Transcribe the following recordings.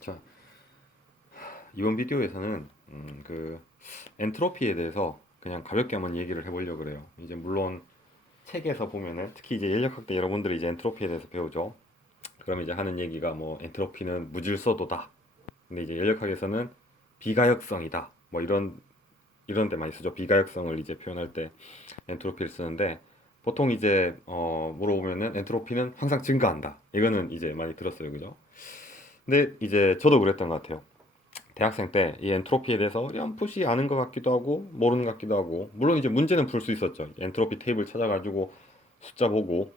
자, 이번 비디오에서는 그 엔트로피에 대해서 그냥 가볍게 한번 얘기를 해보려고 그래요. 이제 물론 책에서 보면은 특히 이제 인력학 때 여러분들이 이제 엔트로피에 대해서 배우죠. 그럼 이제 하는 얘기가 뭐 엔트로피는 무질서도다. 근데 이제 인력학에서는 비가역성이다. 뭐 이런 데 많이 쓰죠. 비가역성을 이제 표현할 때 엔트로피를 쓰는데 보통 이제 물어보면은 엔트로피는 항상 증가한다. 이거는 이제 많이 들었어요, 그죠? 근데 이제 저도 그랬던 것 같아요. 대학생 때 이 엔트로피에 대해서 어렴풋이 아는 것 같기도 하고 모르는 것 같기도 하고 물론 이제 문제는 풀 수 있었죠. 엔트로피 테이블 찾아가지고 숫자 보고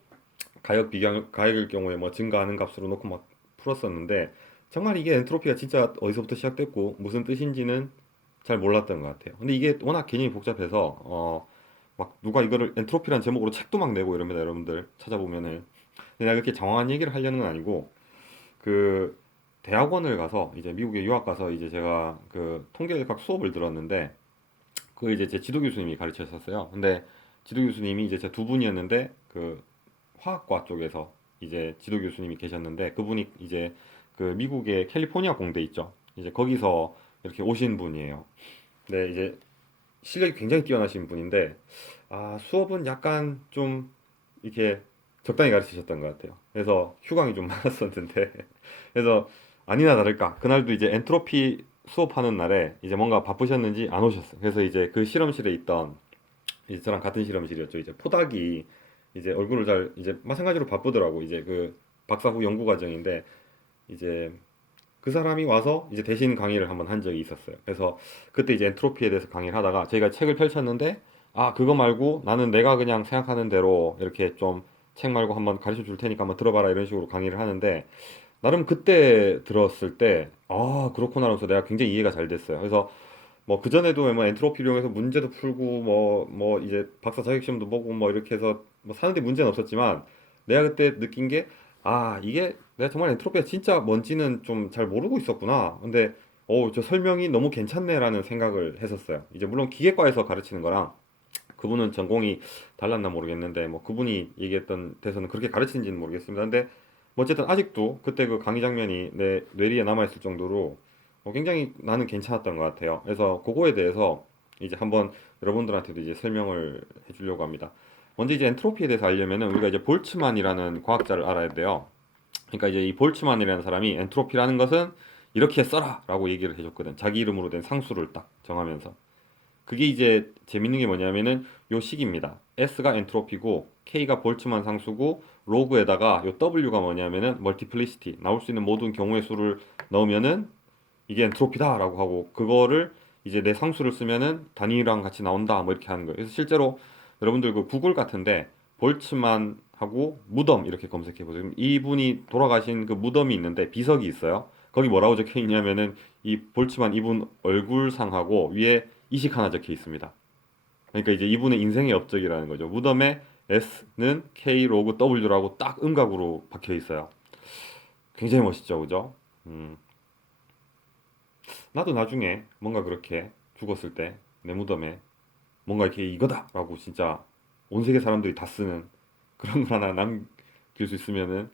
가역일 경우에 뭐 증가하는 값으로 놓고 막 풀었었는데 정말 이게 엔트로피가 진짜 어디서부터 시작됐고 무슨 뜻인지는 잘 몰랐던 것 같아요. 근데 이게 워낙 개념이 복잡해서 막 누가 이거를 엔트로피란 제목으로 책도 막 내고 이럽니다. 여러분들 찾아보면은. 근데 내가 그렇게 장황한 얘기를 하려는 건 아니고 그 대학원을 가서 이제 미국에 유학 가서 이제 제가 그 통계학 수업을 들었는데 그 이제 제 지도 교수님이 가르치셨어요. 근데 지도 교수님이 이제 제 두 분이었는데 그 화학과 쪽에서 이제 지도 교수님이 계셨는데 그분이 이제 그 미국의 캘리포니아 공대 있죠. 이제 거기서 이렇게 오신 분이에요. 근데 이제 실력이 굉장히 뛰어나신 분인데 수업은 약간 좀 이렇게 적당히 가르치셨던 것 같아요. 그래서 휴강이 좀 많았었는데 그래서 아니나 다를까 그날도 이제 엔트로피 수업하는 날에 이제 뭔가 바쁘셨는지 안 오셨어요. 그래서 이제 그 실험실에 있던 이제 저랑 같은 실험실이었죠. 이제 포닥이 이제 얼굴을 잘 이제 마찬가지로 바쁘더라고. 이제 그 박사 후 연구 과정인데 이제 그 사람이 와서 이제 대신 강의를 한번 한 적이 있었어요. 그래서 그때 이제 엔트로피에 대해서 강의를 하다가 저희가 책을 펼쳤는데 그거 말고 나는 내가 그냥 생각하는 대로 이렇게 좀 책 말고 한번 가르쳐 줄 테니까 한번 들어봐라 이런 식으로 강의를 하는데 나름 그때 들었을 때 그렇구나 하면서 내가 굉장히 이해가 잘 됐어요. 그래서 뭐 그전에도 뭐 엔트로피를 이용해서 문제도 풀고 뭐 이제 박사 자격시험도 보고 뭐 이렇게 해서 뭐 사는데 문제는 없었지만 내가 그때 느낀 게 이게 내가 정말 엔트로피가 진짜 뭔지는 좀 잘 모르고 있었구나. 근데 저 설명이 너무 괜찮네라는 생각을 했었어요. 이제 물론 기계과에서 가르치는 거랑 그분은 전공이 달랐나 모르겠는데 뭐 그분이 얘기했던 데서는 그렇게 가르치는지는 모르겠습니다. 근데 뭐 어쨌든 아직도 그때 그 강의 장면이 내 뇌리에 남아있을 정도로 굉장히 나는 괜찮았던 것 같아요. 그래서 그거에 대해서 이제 한번 여러분들한테도 이제 설명을 해주려고 합니다. 먼저 이제 엔트로피에 대해서 알려면은 우리가 이제 볼츠만이라는 과학자를 알아야 돼요. 그러니까 이제 이 볼츠만이라는 사람이 엔트로피라는 것은 이렇게 써라라고 얘기를 해줬거든. 자기 이름으로 된 상수를 딱 정하면서. 그게 이제 재밌는 게 뭐냐면은 요 식입니다. S가 엔트로피고 K가 볼츠만 상수고 로그에다가 요 W가 뭐냐면은 멀티플리시티 나올 수 있는 모든 경우의 수를 넣으면은 이게 엔트로피다라고 하고 그거를 이제 내 상수를 쓰면은 단위랑 같이 나온다 뭐 이렇게 하는 거예요. 그래서 실제로 여러분들 그 구글 같은데 볼츠만 하고 무덤 이렇게 검색해 보세요. 이분이 돌아가신 그 무덤이 있는데 비석이 있어요. 거기 뭐라고 적혀 있냐면은 이 볼츠만 이분 얼굴상하고 위에 이식 하나 적혀 있습니다. 그러니까 이제 이분의 인생의 업적이라는 거죠. 무덤에 S는 K 로그 W라고 딱 음각으로 박혀 있어요. 굉장히 멋있죠, 그죠? 음. 나도 나중에 뭔가 그렇게 죽었을 때 내 무덤에 뭔가 이렇게 이거다라고 진짜 온 세계 사람들이 다 쓰는 그런 걸 하나 남길 수 있으면은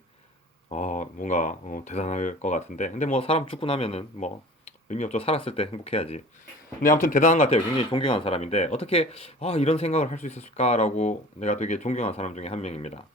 뭔가 대단할 것 같은데 근데 뭐 사람 죽고 나면은 뭐 의미 없죠. 살았을 때 행복해야지. 근데 아무튼 대단한 것 같아요. 굉장히 존경하는 사람인데 어떻게 이런 생각을 할 수 있었을까라고 내가 되게 존경하는 사람 중에 한 명입니다.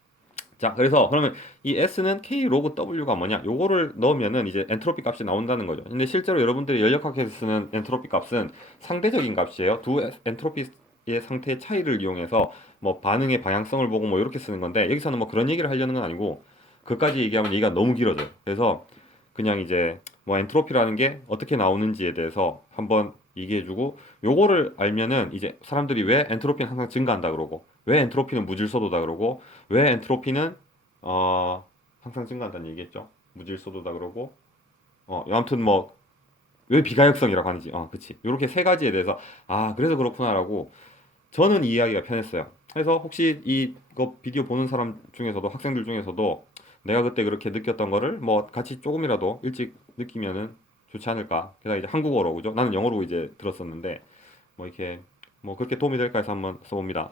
자, 그래서 그러면 이 S는 K 로그 W가 뭐냐? 요거를 넣으면은 이제 엔트로피 값이 나온다는 거죠. 근데 실제로 여러분들이 연력학에서 쓰는 엔트로피 값은 상대적인 값이에요. 두 엔트로피의 상태의 차이를 이용해서 뭐 반응의 방향성을 보고 뭐 이렇게 쓰는 건데 여기서는 뭐 그런 얘기를 하려는 건 아니고 그까지 얘기하면 얘기가 너무 길어져요. 그래서 그냥 이제 뭐 엔트로피라는 게 어떻게 나오는지에 대해서 한번 얘기해주고 요거를 알면은 이제 사람들이 왜 엔트로피는 항상 증가한다 그러고 왜 엔트로피는 무질서도다 그러고 왜 엔트로피는 항상 증가한다는 얘기했죠. 무질서도다 그러고 아무튼 뭐 왜 비가역성이라고 하는지 그치 요렇게 세 가지에 대해서 그래서 그렇구나라고 저는 이해하기가 편했어요. 그래서 혹시 이거 비디오 보는 사람 중에서도 학생들 중에서도 내가 그때 그렇게 느꼈던 거를 뭐 같이 조금이라도 일찍 느끼면은 좋지 않을까. 게다가 이제 한국어로 그죠? 나는 영어로 이제 들었었는데 뭐 이렇게 뭐 그렇게 도움이 될까 해서 한번 써봅니다.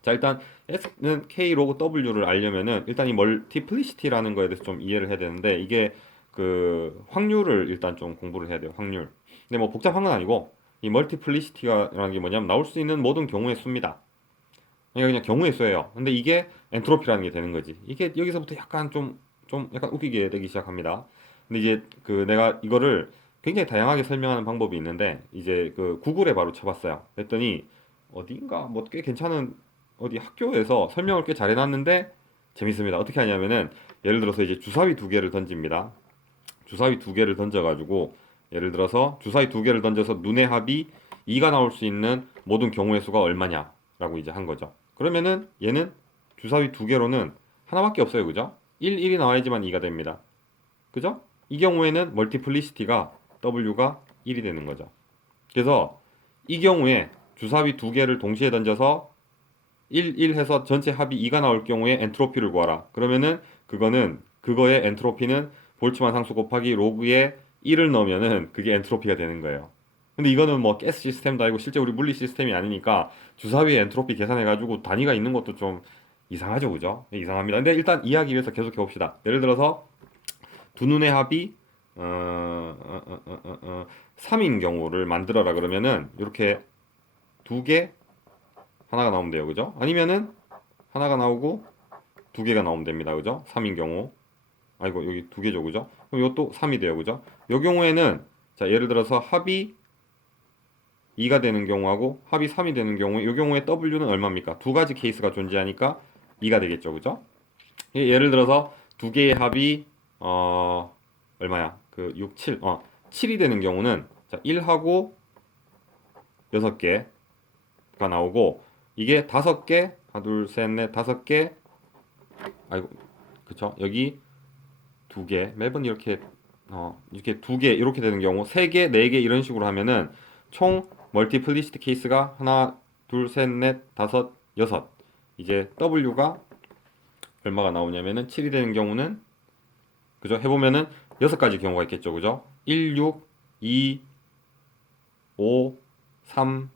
자, 일단 S는 K 로고 W를 알려면은 일단 이 멀티플리시티라는 거에 대해서 좀 이해를 해야 되는데 이게 그 확률을 일단 좀 공부를 해야 돼요. 확률. 근데 뭐 복잡한 건 아니고 이 멀티플리시티라는 게 뭐냐면 나올 수 있는 모든 경우의 수입니다. 그러니까 그냥 경우의 수예요. 근데 이게 엔트로피라는 게 되는 거지. 이게 여기서부터 약간 좀 약간 웃기게 되기 시작합니다. 근데 이제 그 내가 이거를 굉장히 다양하게 설명하는 방법이 있는데 이제 그 구글에 바로 쳐봤어요. 그랬더니 어디인가 뭐 꽤 괜찮은 어디 학교에서 설명을 꽤 잘 해놨는데 재밌습니다. 어떻게 하냐면은 예를 들어서 이제 주사위 두 개를 던집니다. 주사위 두 개를 던져가지고 예를 들어서 주사위 두 개를 던져서 눈의 합이 2가 나올 수 있는 모든 경우의 수가 얼마냐라고 이제 한 거죠. 그러면은 얘는 주사위 두 개로는 하나밖에 없어요. 그죠? 1이 나와야지만 2가 됩니다. 그죠? 이 경우에는 멀티플리시티가 W가 1이 되는 거죠. 그래서 이 경우에 주사위 두 개를 동시에 던져서 1 해서 전체 합이 2가 나올 경우에 엔트로피를 구하라. 그러면은 그거의 엔트로피는 볼츠만 상수 곱하기 로그에 1을 넣으면은 그게 엔트로피가 되는 거예요. 근데 이거는 뭐 가스 시스템도 아니고 실제 우리 물리 시스템이 아니니까 주사위의 엔트로피 계산해가지고 단위가 있는 것도 좀 이상하죠, 그죠? 네, 이상합니다. 근데 일단 이해하기 위해서 계속해 봅시다. 예를 들어서 두 눈의 합이 3인 경우를 만들어라 그러면은 이렇게 두 개 하나가 나오면 돼요, 그죠? 아니면은 하나가 나오고 두 개가 나오면 됩니다, 그죠? 3인 경우. 아이고 여기 두 개죠, 그죠? 그럼 이것도 3이 돼요, 그죠? 이 경우에는 자 예를 들어서 합이 2가 되는 경우하고 합이 3이 되는 경우에 이 경우에 W는 얼마입니까? 두 가지 케이스가 존재하니까 2가 되겠죠, 그죠? 예를 들어서 두 개의 합이 얼마야? 그 6, 7, 7이 되는 경우는 자 1하고 6개가 나오고 이게 5개, 하나, 둘, 셋, 넷, 5개, 아이고, 그쵸? 여기 2개, 매번 이렇게 2개 이렇게 되는 경우, 3개, 4개 이런 식으로 하면은 총 멀티플리시티 케이스가 하나, 둘, 셋, 넷, 다섯, 여섯. 이제 W가 얼마가 나오냐면은 7이 되는 경우는 그죠? 해보면은 6가지 경우가 있겠죠, 그죠? 1, 6, 2, 5, 3,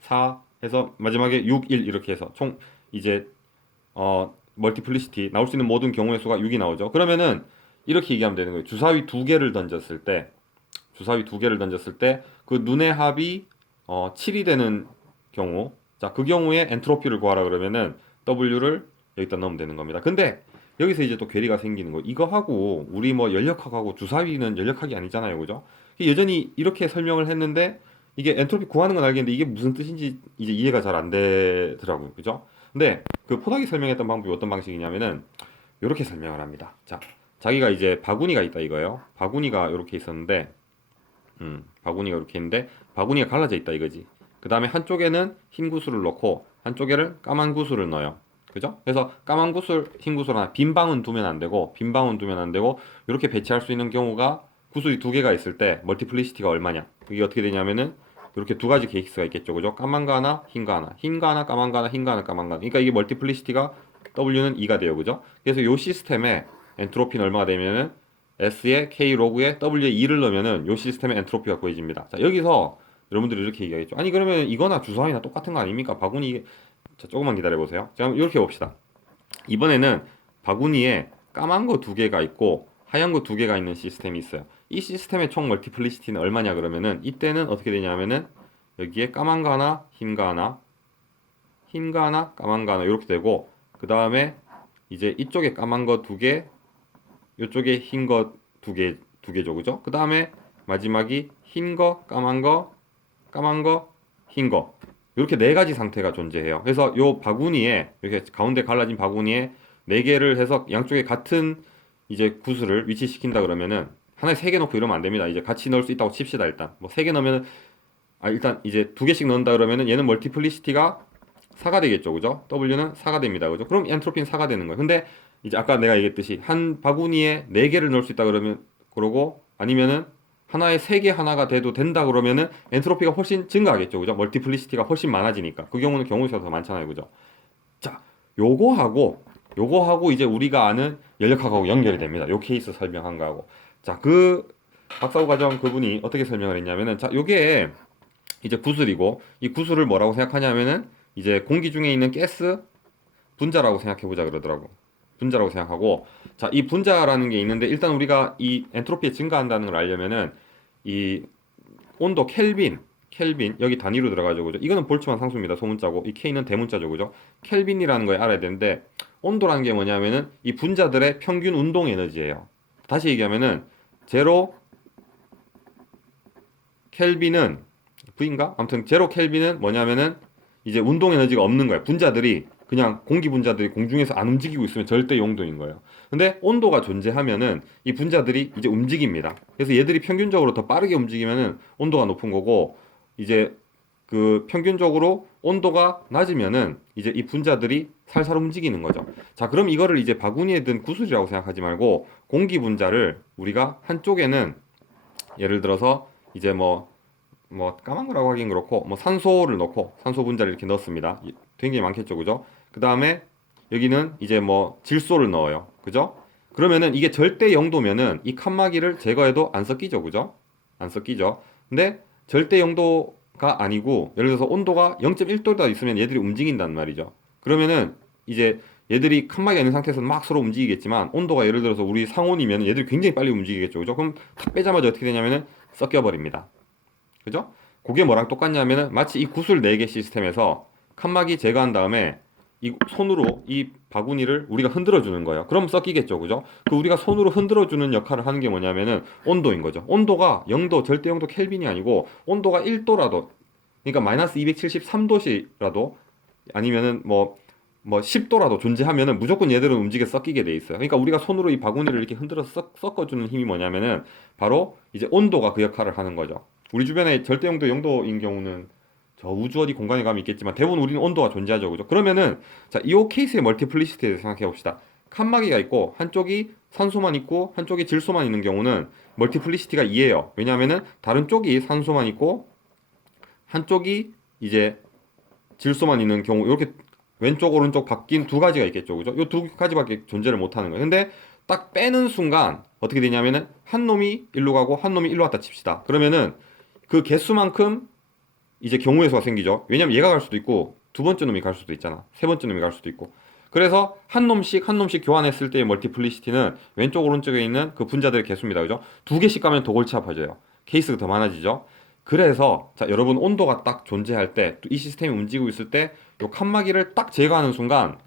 4 해서 마지막에 6, 1 이렇게 해서 총 이제 멀티플리시티 나올 수 있는 모든 경우의 수가 6이 나오죠. 그러면은 이렇게 얘기하면 되는 거예요. 주사위 두 개를 던졌을 때 그 눈의 합이 7이 되는 경우, 자, 그 경우에 엔트로피를 구하라 그러면은 W를 여기다 넣으면 되는 겁니다. 근데 여기서 이제 또 괴리가 생기는 거. 이거 하고 우리 뭐 연력학하고 주사위는 연력학이 아니잖아요, 그죠? 여전히 이렇게 설명을 했는데 이게 엔트로피 구하는 건 알겠는데 이게 무슨 뜻인지 이제 이해가 잘 안 되더라고요, 그죠? 근데 그 포닥이 설명했던 방법이 어떤 방식이냐면은 이렇게 설명을 합니다. 자, 자기가 이제 바구니가 있다 이거예요. 바구니가 이렇게 있었는데, 바구니가 이렇게 있는데 바구니가 갈라져 있다 이거지. 그 다음에 한쪽에는 흰 구슬을 넣고 한쪽에는 까만 구슬을 넣어요. 그죠? 그래서 까만 구슬, 흰 구슬 하나 빈 방은 두면 안 되고 빈 방은 두면 안 되고 이렇게 배치할 수 있는 경우가 구슬이 두 개가 있을 때 멀티플리시티가 얼마냐? 그게 어떻게 되냐면은 이렇게 두 가지 케이스가 있겠죠, 그죠? 까만 거 하나, 흰 거 하나, 흰 거 하나, 까만 거 하나, 흰 거 하나, 까만 거 하나. 그러니까 이게 멀티플리시티가 W는 2가 돼요, 그죠? 그래서 이 시스템에 엔트로피는 얼마가 되면은 S에 K 로그에 W에 2를 넣으면은 이 시스템의 엔트로피가 구해집니다. 자, 여기서 여러분들이 이렇게 얘기하겠죠. 아니 그러면 이거나 주사위나 똑같은 거 아닙니까? 바구니. 자, 조금만 기다려 보세요. 자, 이렇게 봅시다. 이번에는 바구니에 까만 거 두 개가 있고 하얀 거 두 개가 있는 시스템이 있어요. 이 시스템의 총 멀티플리시티는 얼마냐 그러면은 이때는 어떻게 되냐면은 여기에 까만 거 하나, 흰 거 하나, 흰 거 하나, 까만 거 하나 이렇게 되고 그 다음에 이제 이쪽에 까만 거 두 개, 이쪽에 흰 거 두 개죠, 그죠? 그 다음에 마지막이 흰 거, 까만 거, 까만 거, 흰 거. 이렇게 네 가지 상태가 존재해요. 그래서 요 바구니에 이렇게 가운데 갈라진 바구니에 네 개를 해서 양쪽에 같은 이제 구슬을 위치시킨다 그러면은 하나에 세 개 넣고 이러면 안 됩니다. 이제 같이 넣을 수 있다고 칩시다. 일단 뭐 세 개 넣으면은 일단 이제 두 개씩 넣는다 그러면은 얘는 멀티플리시티가 4가 되겠죠, 그죠? W는 4가 됩니다, 그죠? 그럼 엔트로피는 4가 되는 거예요. 근데 이제 아까 내가 얘기했듯이 한 바구니에 네 개를 넣을 수 있다 그러면 그러고 아니면은 하나에 세 개 하나가 돼도 된다 그러면은 엔트로피가 훨씬 증가하겠죠, 그죠? 멀티플리시티가 훨씬 많아지니까 그 경우는 경우 수가 더 많잖아요, 그죠? 자, 요거하고 이제 우리가 아는 연력학하고 연결이 됩니다. 요 케이스 설명한 거하고. 자, 그 박사후 과정 그분이 어떻게 설명을 했냐면은 자, 요게 이제 구슬이고 이 구슬을 뭐라고 생각하냐면은 이제 공기 중에 있는 가스 분자라고 생각해 보자 그러더라고. 분자라고 생각하고, 자, 이 분자라는 게 있는데 일단 우리가 이 엔트로피에 증가한다는 걸 알려면은 이 온도 켈빈 여기 단위로 들어가죠, 그죠? 이거는 볼츠만 상수입니다, 소문자고 이 K는 대문자죠, 그죠? 켈빈이라는 걸 알아야 되는데 온도라는 게 뭐냐면은 이 분자들의 평균 운동 에너지예요. 다시 얘기하면은 제로 켈빈은 V인가? 아무튼 제로 켈빈은 뭐냐면은 이제 운동 에너지가 없는 거예요. 분자들이 그냥 공기 분자들이 공중에서 안 움직이고 있으면 절대 용도인 거예요. 근데 온도가 존재하면은 이 분자들이 이제 움직입니다. 그래서 얘들이 평균적으로 더 빠르게 움직이면은 온도가 높은 거고, 이제 그 평균적으로 온도가 낮으면은 이제 이 분자들이 살살 움직이는 거죠. 자, 그럼 이거를 이제 바구니에 든 구슬이라고 생각하지 말고 공기 분자를 우리가 한쪽에는 예를 들어서 이제 뭐 까만 거라고 하긴 그렇고 뭐 산소를 넣고 산소 분자를 이렇게 넣습니다. 굉장히 많겠죠, 그죠? 그 다음에 여기는 이제 뭐 질소를 넣어요, 그죠? 그러면은 이게 절대 0도면은 이 칸막이를 제거해도 안 섞이죠, 그죠? 안 섞이죠. 근데 절대 0도가 아니고 예를 들어서 온도가 0.1도다 있으면 얘들이 움직인단 말이죠. 그러면은 이제 얘들이 칸막이가 있는 상태에서 막 서로 움직이겠지만 온도가 예를 들어서 우리 상온이면 얘들이 굉장히 빨리 움직이겠죠, 그죠? 그럼 탁 빼자마자 어떻게 되냐면은 섞여 버립니다. 그죠? 그게 뭐랑 똑같냐면은 마치 이 구슬 4개 시스템에서 칸막이 제거한 다음에 이 손으로 이 바구니를 우리가 흔들어 주는 거예요. 그럼 섞이겠죠, 그죠? 그 우리가 손으로 흔들어 주는 역할을 하는 게 뭐냐면은 온도인 거죠. 온도가 0도 절대 0도 켈빈이 아니고 온도가 1도라도, 그러니까 마이너스 273도시라도 아니면은 뭐 10도라도 존재하면은 무조건 얘들은 움직여 섞이게 돼 있어요. 그러니까 우리가 손으로 이 바구니를 이렇게 흔들어서 섞어주는 힘이 뭐냐면은 바로 이제 온도가 그 역할을 하는 거죠. 우리 주변에 절대 영도 0도인 경우는 저 우주 어디 공간에 가면 있겠지만 대부분 우리는 온도가 존재하죠, 그죠? 그러면은 자, 이 케이스의 멀티플리시티에 대해서 생각해 봅시다. 칸막이가 있고 한쪽이 산소만 있고 한쪽이 질소만 있는 경우는 멀티플리시티가 2예요. 왜냐하면은 다른 쪽이 산소만 있고 한쪽이 이제 질소만 있는 경우 이렇게 왼쪽 오른쪽 바뀐 두 가지가 있겠죠, 그죠? 이 두 가지밖에 존재를 못 하는 거예요. 근데 딱 빼는 순간 어떻게 되냐면은 한 놈이 일로 가고 한 놈이 일로 왔다 칩시다. 그러면은 그 개수만큼 이제 경우의 수가 생기죠. 왜냐면 얘가 갈 수도 있고 두 번째 놈이 갈 수도 있잖아. 세 번째 놈이 갈 수도 있고. 그래서 한 놈씩 교환했을 때의 멀티플리시티는 왼쪽 오른쪽에 있는 그 분자들의 개수입니다, 그죠? 두 개씩 가면 더 골치 아파져요. 케이스가 더 많아지죠. 그래서 자, 여러분 온도가 딱 존재할 때 이 시스템이 움직이고 있을 때 요 칸막이를 딱 제거하는 순간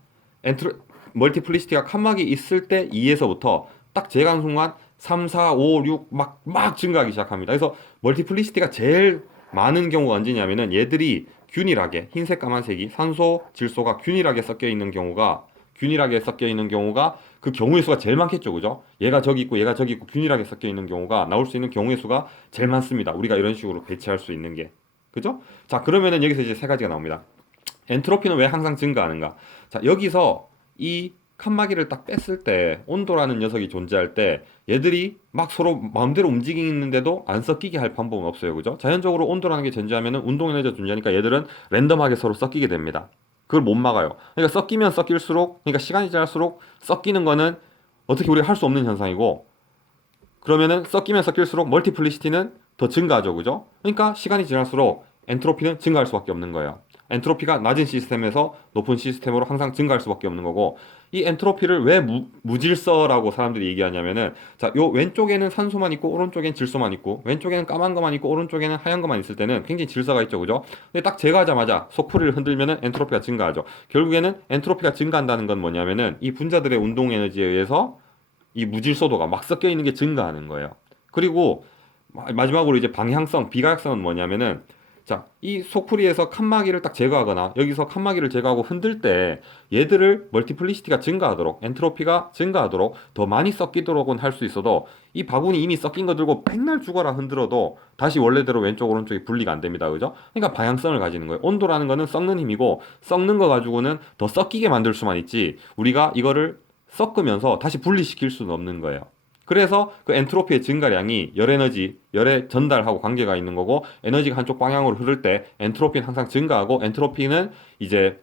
멀티플리시티가 칸막이 있을 때 2에서부터 딱 제거하는 순간 3, 4, 5, 6 막 증가하기 시작합니다. 그래서 멀티플리시티가 제일 많은 경우가 언제냐면은 얘들이 균일하게 흰색, 까만색이 산소, 질소가 균일하게 섞여 있는 경우가 그 경우의 수가 제일 많겠죠, 그죠? 얘가 저기 있고 얘가 저기 있고 균일하게 섞여 있는 경우가 나올 수 있는 경우의 수가 제일 많습니다. 우리가 이런 식으로 배치할 수 있는 게, 그죠? 자, 그러면은 여기서 이제 세 가지가 나옵니다. 엔트로피는 왜 항상 증가하는가? 자, 여기서 이 칸막이를 딱 뺐을 때 온도라는 녀석이 존재할 때 얘들이 막 서로 마음대로 움직이는데도 안 섞이게 할 방법은 없어요, 그죠? 자연적으로 온도라는 게 존재하면은 운동 에너지가 존재하니까 얘들은 랜덤하게 서로 섞이게 됩니다. 그걸 못 막아요. 그러니까 섞이면 섞일수록, 그러니까 시간이 지날수록 섞이는 거는 어떻게 우리가 할 수 없는 현상이고, 그러면은 섞이면 섞일수록 멀티플리시티는 더 증가하죠, 그죠? 그러니까 시간이 지날수록 엔트로피는 증가할 수밖에 없는 거예요. 엔트로피가 낮은 시스템에서 높은 시스템으로 항상 증가할 수밖에 없는 거고, 이 엔트로피를 왜 무질서라고 사람들이 얘기하냐면은, 자, 요 왼쪽에는 산소만 있고 오른쪽엔 질소만 있고 왼쪽에는 까만 거만 있고 오른쪽에는 하얀 거만 있을 때는 굉장히 질서가 있죠, 그죠? 근데 딱 제거하자마자 소쿠리를 흔들면은 엔트로피가 증가하죠. 결국에는 엔트로피가 증가한다는 건 뭐냐면은 이 분자들의 운동 에너지에 의해서 이 무질서도가 막 섞여 있는 게 증가하는 거예요. 그리고 마지막으로 이제 방향성, 비가역성은 뭐냐면은, 자, 이 소쿠리에서 칸막이를 딱 제거하거나 여기서 칸막이를 제거하고 흔들 때 얘들을 멀티플리시티가 증가하도록, 엔트로피가 증가하도록 더 많이 섞이도록은 할 수 있어도 이 바구니 이미 섞인 거 들고 백날 죽어라 흔들어도 다시 원래대로 왼쪽 오른쪽이 분리가 안 됩니다, 그죠? 그러니까 방향성을 가지는 거예요. 온도라는 거는 섞는 힘이고 섞는 거 가지고는 더 섞이게 만들 수만 있지 우리가 이거를 섞으면서 다시 분리시킬 수는 없는 거예요. 그래서 그 엔트로피의 증가량이 열의 전달하고 관계가 있는 거고, 에너지가 한쪽 방향으로 흐를 때 엔트로피는 항상 증가하고, 엔트로피는 이제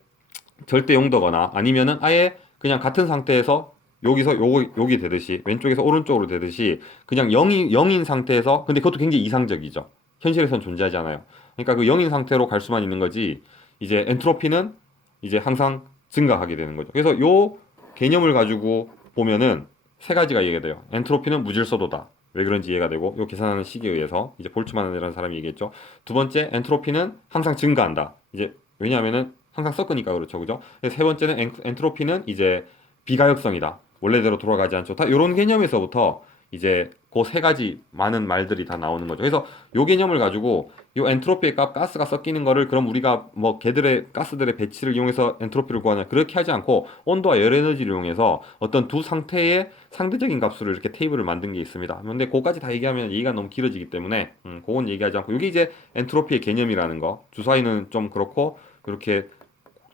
절대 용도거나 아니면은 아예 그냥 같은 상태에서 여기서 여기 되듯이 왼쪽에서 오른쪽으로 되듯이 그냥 0인 상태에서, 근데 그것도 굉장히 이상적이죠. 현실에선 존재하지 않아요. 그러니까 그 0인 상태로 갈 수만 있는 거지, 이제 엔트로피는 이제 항상 증가하게 되는 거죠. 그래서 요 개념을 가지고 보면은 세 가지가 이해가 돼요. 엔트로피는 무질서도다. 왜 그런지 이해가 되고 요 계산하는 식에 의해서 이제 볼츠만이라는 사람이 얘기했죠. 두 번째, 엔트로피는 항상 증가한다. 이제 왜냐하면은 항상 섞으니까 그렇죠, 그죠? 세 번째는 엔트로피는 이제 비가역성이다. 원래대로 돌아가지 않죠. 다 이런 개념에서부터 이제 그 세 가지 많은 말들이 다 나오는 거죠. 그래서 요 개념을 가지고 요 엔트로피의 값, 가스가 섞이는 거를 그럼 우리가 뭐 걔들의 가스들의 배치를 이용해서 엔트로피를 구하냐 그렇게 하지 않고 온도와 열 에너지를 이용해서 어떤 두 상태의 상대적인 값으로 이렇게 테이블을 만든 게 있습니다. 근데 그거까지 다 얘기하면 얘기가 너무 길어지기 때문에 그건 얘기하지 않고 이게 이제 엔트로피의 개념이라는 거. 주사위는 좀 그렇고 그렇게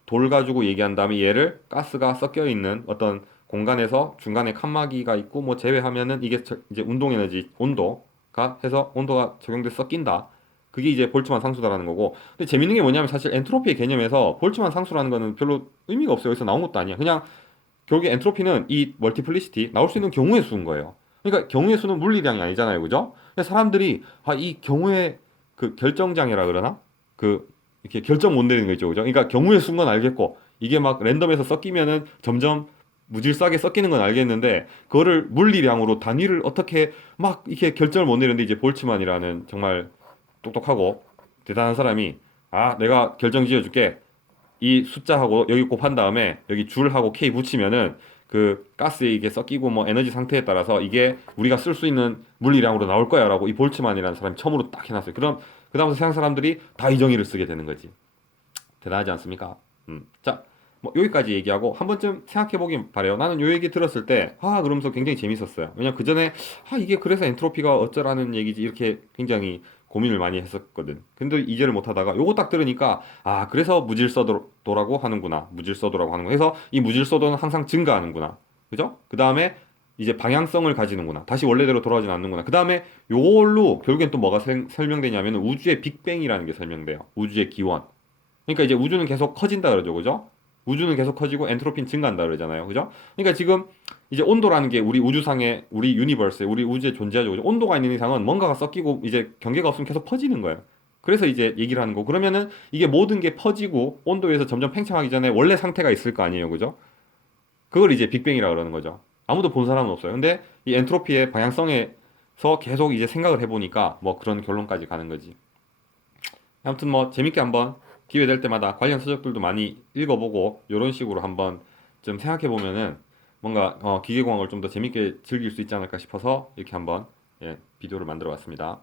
돌 가지고 얘기한 다음에 얘를 가스가 섞여 있는 어떤 공간에서 중간에 칸막이가 있고 뭐 제외하면은 이게 이제 운동 에너지 온도가 해서 온도가 적용돼 섞인다. 그게 이제 볼츠만 상수다라는 거고. 근데 재밌는 게 뭐냐면 사실 엔트로피의 개념에서 볼츠만 상수라는 거는 별로 의미가 없어요. 여기서 나온 것도 아니야. 그냥 결국에 엔트로피는 이 멀티플리시티 나올 수 있는 경우의 수인 거예요. 그러니까 경우의 수는 물리량이 아니잖아요. 그죠? 근데 사람들이 이 경우의 그 결정장애라 그러나? 그 이렇게 결정 못 내리는 거 있죠. 그죠? 그러니까 경우의 수인 건 알겠고 이게 막 랜덤에서 섞이면은 점점 무질서하게 섞이는 건 알겠는데 그거를 물리량으로 단위를 어떻게 막 이렇게 결정을 못 내리는데 이제 볼츠만이라는 정말 똑똑하고 대단한 사람이 내가 결정 지어줄게. 이 숫자하고 여기 곱한 다음에 여기 줄하고 K 붙이면은 그 가스에 이게 섞이고 뭐 에너지 상태에 따라서 이게 우리가 쓸 수 있는 물리량으로 나올 거야라고 이 볼츠만이라는 사람이 처음으로 딱 해놨어요. 그럼 그다음부터 세상 사람들이 다 이 정의를 쓰게 되는 거지. 대단하지 않습니까? 자, 뭐 여기까지 얘기하고 한 번쯤 생각해 보긴 바래요. 나는 요 얘기 들었을 때 그러면서 굉장히 재밌었어요. 왜냐면 그 전에 이게 그래서 엔트로피가 어쩌라는 얘기지 이렇게 굉장히 고민을 많이 했었거든. 근데 이제를 못 하다가 요거 딱 들으니까 그래서 무질서도라고 하는구나. 무질서도라고 하는 거. 해서 이 무질서도는 항상 증가하는구나. 그죠? 그 다음에 이제 방향성을 가지는구나. 다시 원래대로 돌아오진 않는구나. 그 다음에 요걸로 결국엔 또 뭐가 설명되냐면 우주의 빅뱅이라는 게 설명돼요. 우주의 기원. 그러니까 이제 우주는 계속 커진다 그러죠. 그죠? 우주는 계속 커지고 엔트로피는 증가한다 그러잖아요. 그죠? 그러니까 지금 이제 온도라는 게 우리 우주상의 우리 유니버스에 우리 우주에 존재하죠. 그죠? 온도가 있는 이상은 뭔가가 섞이고 이제 경계가 없으면 계속 퍼지는 거예요. 그래서 이제 얘기를 하는 거. 그러면은 이게 모든 게 퍼지고 온도에서 점점 팽창하기 전에 원래 상태가 있을 거 아니에요. 그죠? 그걸 이제 빅뱅이라 그러는 거죠. 아무도 본 사람은 없어요. 근데 이 엔트로피의 방향성에서 계속 이제 생각을 해보니까 뭐 그런 결론까지 가는 거지. 아무튼 뭐 재밌게 한번 기회 될 때마다 관련 서적들도 많이 읽어보고 이런 식으로 한번 좀 생각해 보면은 뭔가 기계공학을 좀 더 재밌게 즐길 수 있지 않을까 싶어서 이렇게 한번 비디오를 만들어 봤습니다.